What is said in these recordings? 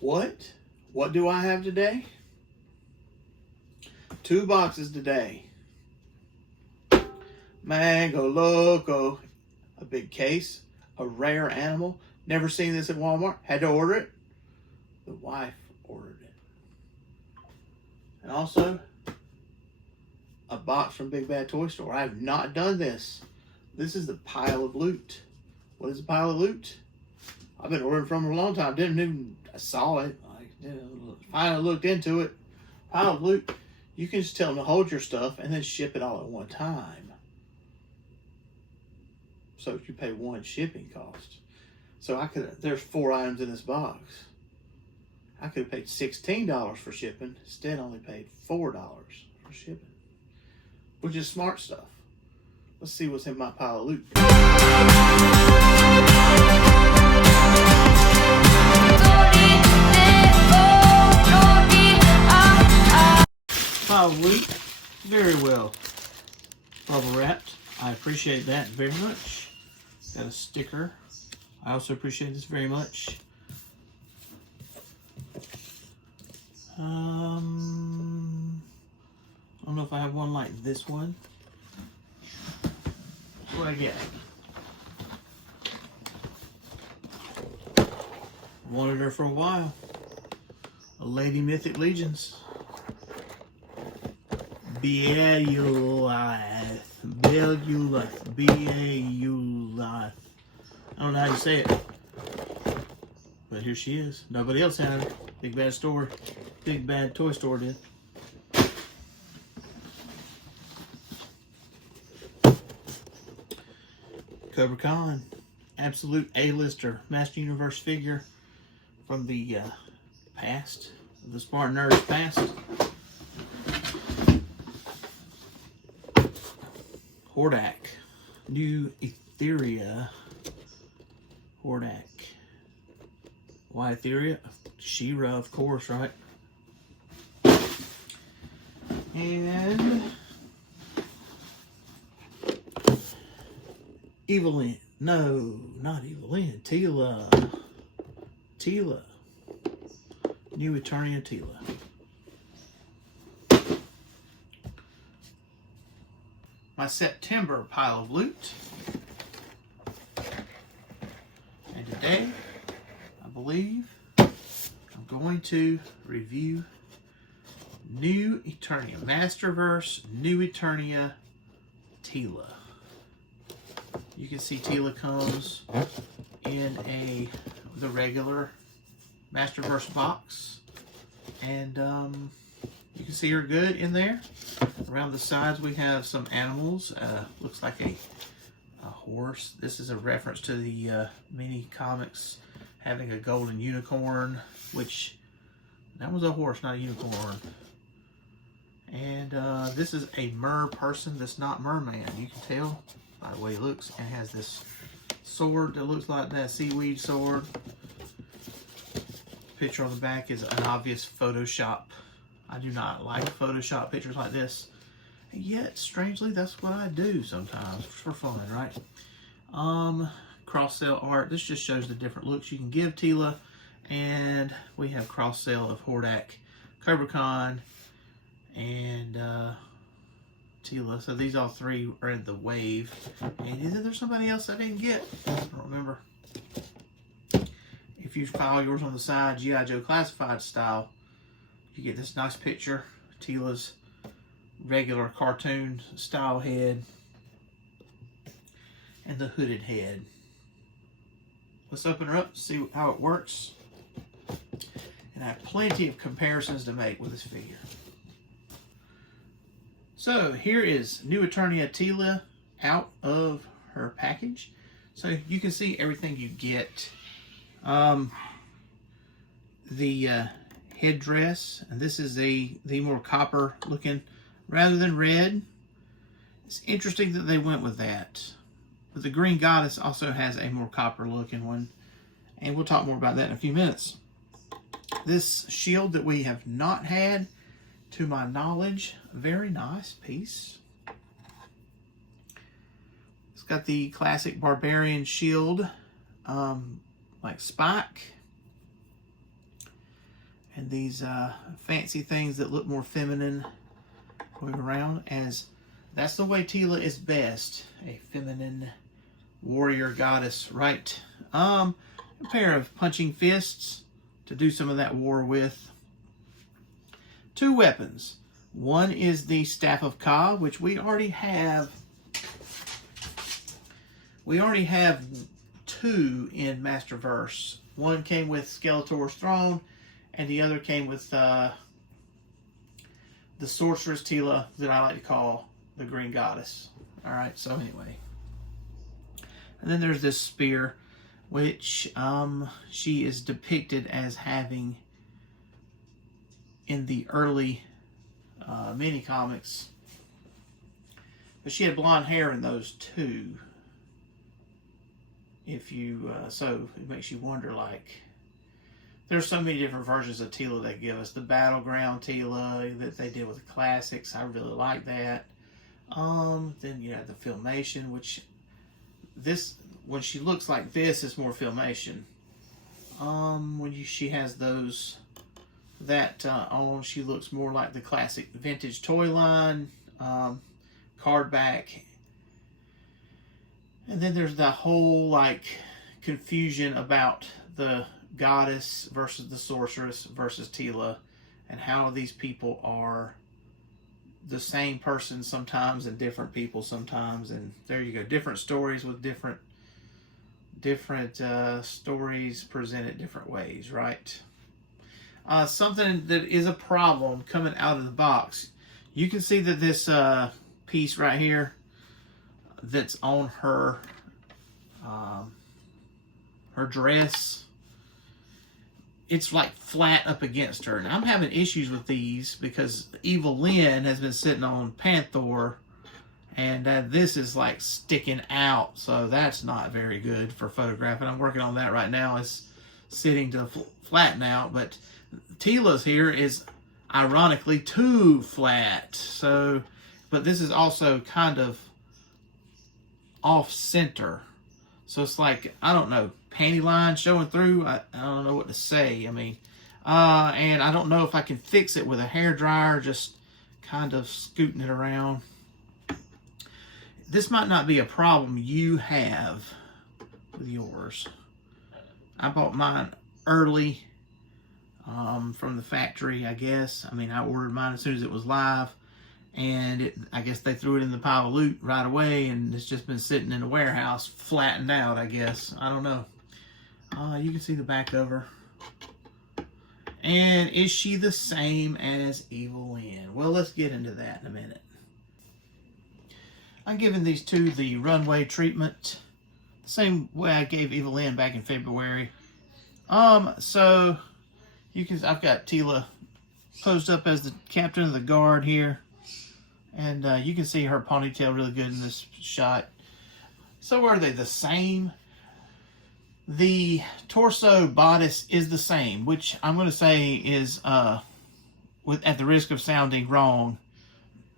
What do I have today? 2 boxes today. Mango Loco. A big case. A rare animal. Never seen this at Walmart. Had to order it. The wife ordered it. And also, a box from Big Bad Toy Store. I have not done this. This is the pile of loot. What is a pile of loot? I've been ordering from them for a long time. I saw it. Finally looked into it. Pile of loot. You can just tell them to hold your stuff and then ship it all at one time. So you pay one shipping cost. So there's 4 items in this box. I could have paid $16 for shipping. Instead, only paid $4 for shipping. Which is smart stuff. Let's see what's in my pile of loot. Pile of loot, very well bubble wrapped. I appreciate that very much. Got a sticker. I also appreciate this very much. I don't know if I have one like this one. What I get? Wanted her for a while. A Lady Mythic Legions. Beowulf. Beowulf. I don't know how you say it. But here she is. Nobody else had her. Big Bad Toy Store did. Cobra Khan. Absolute A-lister. Master Universe figure from the past. The SpartanNerd past. Hordak. New Eternia. Hordak. Why Etheria? She-Ra, of course, right? And Evil-Lyn. No, not Evil-Lyn. Teela. Teela. New Eternia Teela. My September pile of loot. And today, I believe, I'm going to review New Eternia. MASTERVERSE New Eternia Teela. You can see Teela comes in the regular MASTERVERSE box. And you can see her good in there. Around the sides we have some animals. Looks like a horse. This is a reference to the mini comics having a golden unicorn, which that was a horse, not a unicorn. And this is a mer person that's not merman. You can tell by the way it looks. And has this sword that looks like that seaweed sword. The picture on the back is an obvious Photoshop. I do not like Photoshop pictures like this. And yet, strangely, that's what I do sometimes for fun, right? Cross-sale art. This just shows the different looks you can give Teela. And we have cross-sale of Hordak, Cobra Khan, and Teela. So these all 3 are in the wave. And is there somebody else I didn't get? I don't remember. If you file yours on the side, G.I. Joe Classified style, you get this nice picture. Teela's regular cartoon style head and the hooded head. Let's open her up, see how it works. And I have plenty of comparisons to make with this figure. So here is New Eternia Teela out of her package. So you can see everything you get. The headdress, and this is the more copper looking rather than red. It's interesting that they went with that. But the Green Goddess also has a more copper looking one, and we'll talk more about that in a few minutes. This shield that we have not had, to my knowledge, a very nice piece. It's got the classic barbarian shield, like spike. and these fancy things that look more feminine going around, as that's the way Teela is best. A feminine warrior goddess, right? A pair of punching fists to do some of that war with. 2 weapons. One is the Staff of Ka, which we already have. We already have 2 in Masterverse. One came with Skeletor's throne, and the other came with the Sorceress Teela that I like to call the Green Goddess. Alright, so anyway. And then there's this spear, which she is depicted as having in the early mini comics. But she had blonde hair in those too. If you, so it makes you wonder, like, there's so many different versions of Teela they give us. The Battleground Teela that they did with the classics, I really like that. Then you have the Filmation, which this, when she looks like this, is more Filmation. When she has those, that on, she looks more like the classic vintage toy line, card back. And then there's the whole, like, confusion about the goddess versus the sorceress versus Teela, and how these people are the same person sometimes and different people sometimes. And there you go, different stories with different stories presented different ways, right? Something that is a problem coming out of the box. You can see that this piece right here that's on her her dress, it's like flat up against her, and I'm having issues with these because Evil-Lyn has been sitting on Panther, and this is like sticking out, so that's not very good for photographing. I'm working on that right now. It's sitting to flatten out, but Teela's here is ironically too flat. So, but this is also kind of off center, so it's like, I don't know, panty line showing through. I don't know what to say. I mean, and I don't know if I can fix it with a hair dryer, just kind of scooting it around. This might not be a problem you have with yours. I bought mine early from the factory, I guess. I mean, I ordered mine as soon as it was live, and I guess they threw it in the pile of loot right away, and it's just been sitting in the warehouse, flattened out, I guess. I don't know. You can see the back of her. And is she the same as Evil-Lyn? Well, let's get into that in a minute. I'm giving these two the runway treatment, the same way I gave Evil-Lyn back in February. So you can, I've got Teela posed up as the captain of the guard here, and you can see her ponytail really good in this shot. So are they the same? The torso bodice is the same, which I'm going to say is, at the risk of sounding wrong,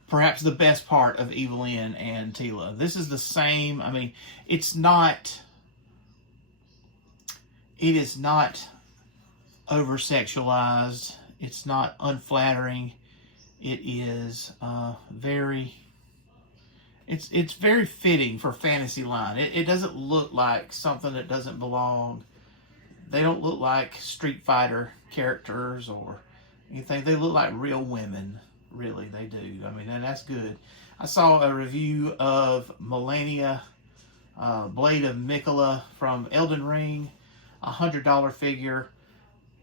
perhaps the best part of Evil-Lyn and Teela. This is the same. I mean, it is not over-sexualized. It's not unflattering. It is it's very fitting for fantasy line. It doesn't look like something that doesn't belong. They don't look like Street Fighter characters or anything. They look like real women. Really, they do. I mean, and that's good. I saw a review of Melania, Blade of Mikola from Elden Ring, $100 figure.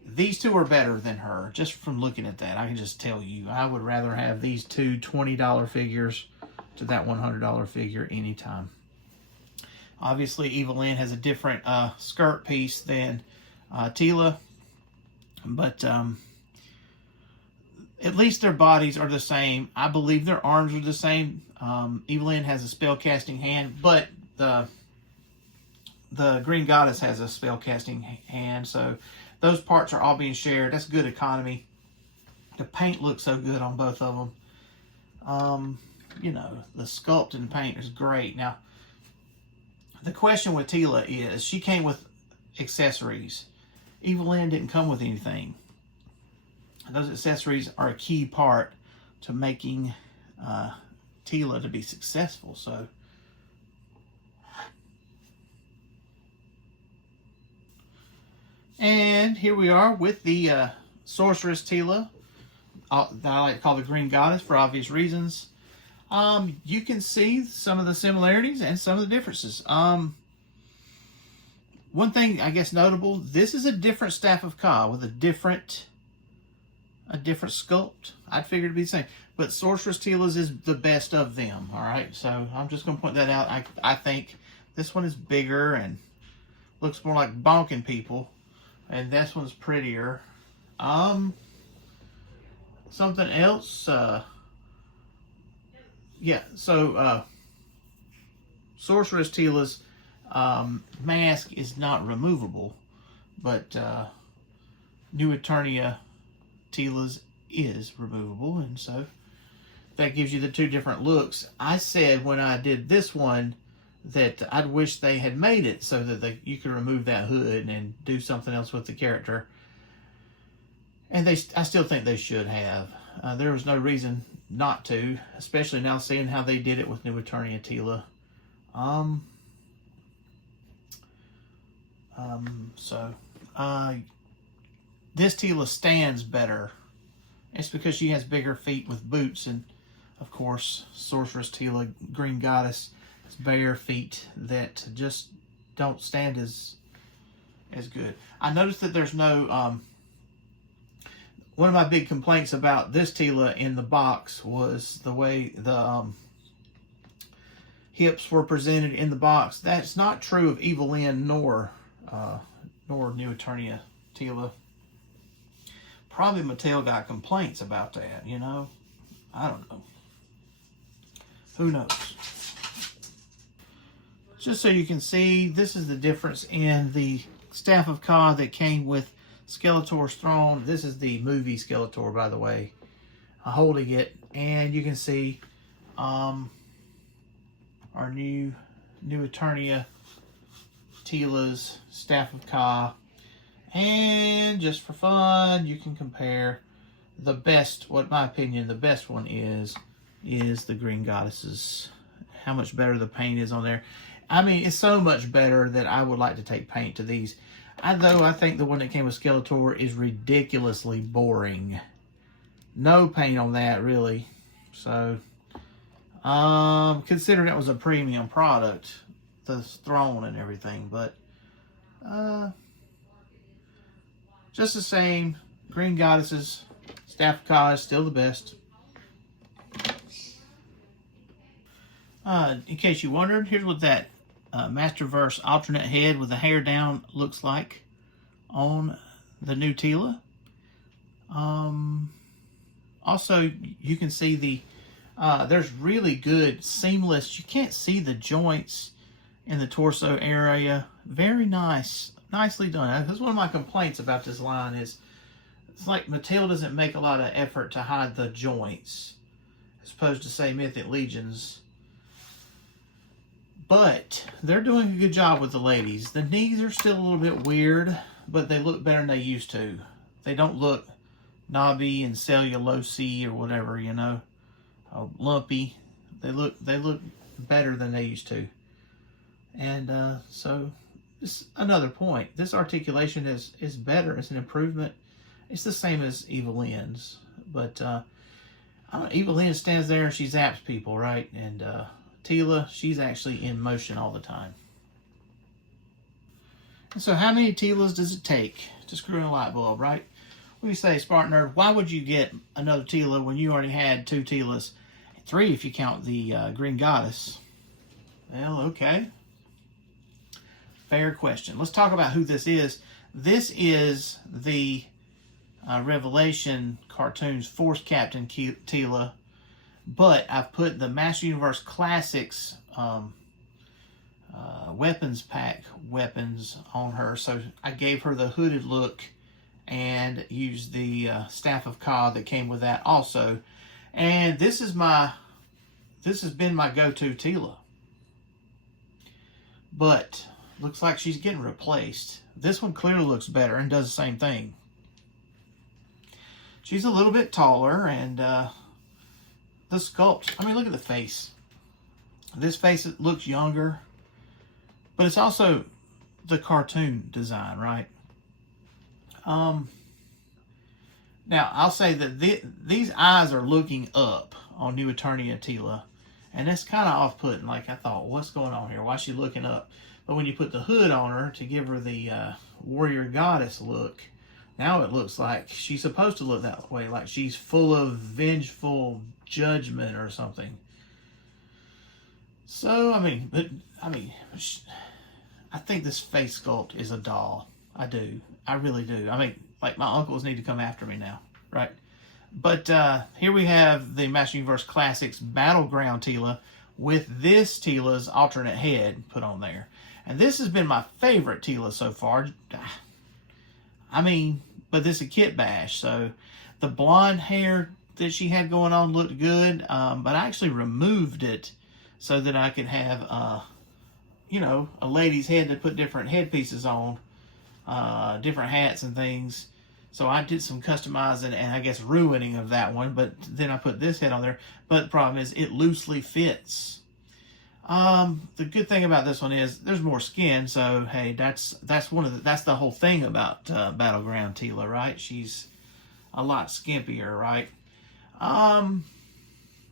These two are better than her. Just from looking at that, I can just tell you, I would rather have these two $20 figures to that $100 figure anytime. Obviously, Evil-Lyn has a different skirt piece than Teela, but at least their bodies are the same. I believe their arms are the same. Evil-Lyn has a spellcasting hand, but the Green Goddess has a spellcasting hand, so those parts are all being shared. That's good economy. The paint looks so good on both of them. You know, the sculpt and paint is great. Now, the question with Teela is, she came with accessories. Evil-Lyn didn't come with anything. those accessories are a key part to making Teela to be successful. So, and here we are with the Sorceress Teela, that I like to call the Green Goddess for obvious reasons. You can see some of the similarities and some of the differences. One thing I guess notable, this is a different Staff of Ka with a different sculpt. I'd figure it'd be the same. But Sorceress Teela's is the best of them, alright? So I'm just going to point that out. I think this one is bigger and looks more like bonking people. And this one's prettier. Something else, yeah, so Sorceress Teela's mask is not removable, but New Eternia Teela's is removable, and so that gives you the two different looks. I said when I did this one that I'd wish they had made it so that you could remove that hood and do something else with the character. And I still think they should have. There was no reason not to, especially now seeing how they did it with New Eternia Teela. This Teela stands better. It's because she has bigger feet with boots, and of course, Sorceress Teela, Green Goddess, has bare feet that just don't stand as good. I noticed that there's no. One of my big complaints about this Teela in the box was the way the hips were presented in the box. That's not true of Evil-Lyn nor New Eternia Teela. Probably Mattel got complaints about that, you know? I don't know. Who knows? Just so you can see, this is the difference in the Staff of Ka that came with Skeletor's throne. This is the movie Skeletor, by the way, holding it, and you can see our new Eternia Teela's Staff of Ka. And just for fun, you can compare the best, what in my opinion the best one is the Green Goddess's. How much better the paint is on there. I mean, it's so much better that I would like to take paint to these. Though I think the one that came with Skeletor is ridiculously boring. No paint on that, really. So, considering it was a premium product, the throne and everything, but just the same, Green Goddess's Staff of Ka is still the best. In case you wondered, here's what that Masterverse alternate head with the hair down looks like on the new Teela. Also, you can see the there's really good seamless. You can't see the joints in the torso area. Very nice, nicely done. That's one of my complaints about this line is it's like Mattel doesn't make a lot of effort to hide the joints, as opposed to say Mythic Legions. But they're doing a good job with the ladies. The knees are still a little bit weird, but they look better than they used to. They don't look knobby and cellulose-y or whatever, you know, lumpy. They look better than they used to. And so, this another point. This articulation is better. It's an improvement. It's the same as Evil-Lyn's, but Evil-Lyn stands there and she zaps people, right? And Teela, she's actually in motion all the time. And so how many Teelas does it take to screw in a light bulb, right? We say, SpartanNerd, why would you get another Teela when you already had 2 Teelas? 3 if you count the Green Goddess. Well, okay. Fair question. Let's talk about who this is. This is the Revelation cartoons Force Captain Teela. But I've put the Master Universe Classics weapons pack weapons on her. So I gave her the hooded look and used the Staff of Ka that came with that also. And this has been my go-to Teela. But looks like she's getting replaced. This one clearly looks better and does the same thing. she's a little bit taller, and the sculpt, I mean, look at the face. This face looks younger, but it's also the cartoon design, right? Now, I'll say that these eyes are looking up on New Eternia Teela, and it's kind of off-putting. Like, I thought, what's going on here? Why is she looking up? But when you put the hood on her to give her the warrior goddess look, now it looks like she's supposed to look that way, like she's full of vengeful judgment or something. So, I think this face sculpt is a doll. I do. I really do. I mean, like, my uncles need to come after me now, right? But here we have the Master Universe Classics Battleground Teela with this Teela's alternate head put on there. And this has been my favorite Teela so far. I mean, but this is a kit bash, so the blonde hair that she had going on looked good, but I actually removed it so that I could have, you know, a lady's head to put different headpieces on, different hats and things. So I did some customizing and I guess ruining of that one, but then I put this head on there. But the problem is it loosely fits. The good thing about this one is there's more skin, so hey, that's the whole thing about Battleground Teela, right? She's a lot skimpier, right?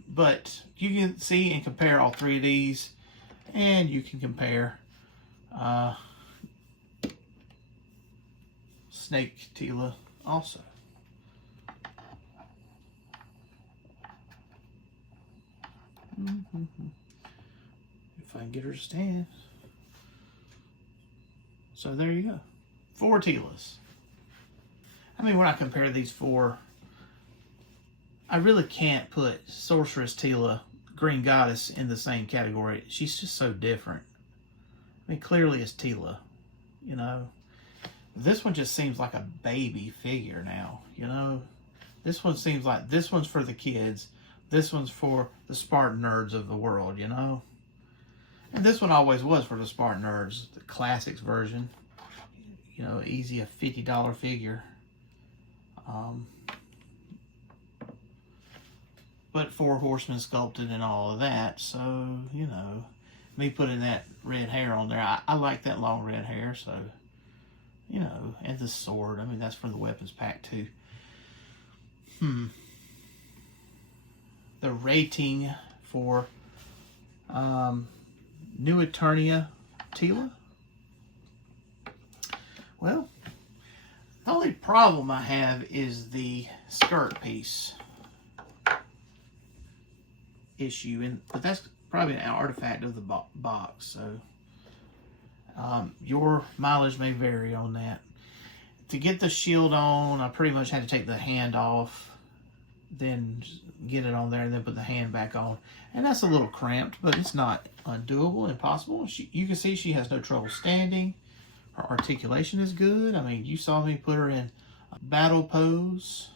But you can see and compare all three of these, and you can compare Snake Teela also. If I can get her to stand. So there you go. 4 Teelas. I mean, when I compare these 4, I really can't put Sorceress Teela, Green Goddess, in the same category. She's just so different. I mean, clearly it's Teela, you know. This one just seems like a baby figure now, you know. This one seems like this one's for the kids. This one's for the Spartan nerds of the world, you know. And this one always was for the Spartan nerds, the classics version. You know, easy a $50 figure. But 4 horsemen sculpted and all of that. So, you know, me putting that red hair on there, I like that long red hair, so, you know, and the sword. I mean, that's from the weapons pack too. The rating for New Eternia Teela. Well, the only problem I have is the skirt piece issue, but that's probably an artifact of the box, so your mileage may vary on that. To get the shield on, I pretty much had to take the hand off, then get it on there, and then put the hand back on. And that's a little cramped, but it's not undoable, impossible. You can see she has no trouble standing. Her articulation is good. I mean, you saw me put her in a battle pose.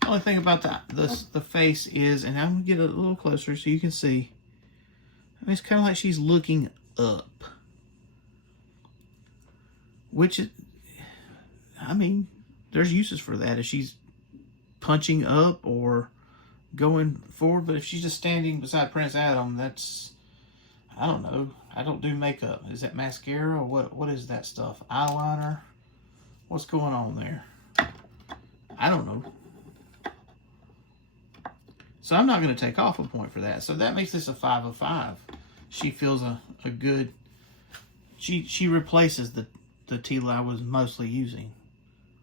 The only thing about the face is, and I'm going to get a little closer so you can see, I mean, it's kind of like she's looking up. Which, I mean, there's uses for that if she's punching up or going forward. But if she's just standing beside Prince Adam, that's, I don't know. I don't do makeup. Is that mascara or what is that stuff? Eyeliner? What's going on there? I don't know. So I'm not going to take off a point for that. So that makes this a 5 of 5. She feels a good, she replaces the Teela I was mostly using,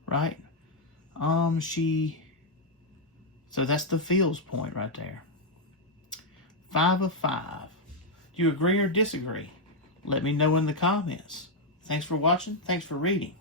right? So that's the feels point right there. 5 of 5. Do you agree or disagree? Let me know in the comments. Thanks for watching. Thanks for reading.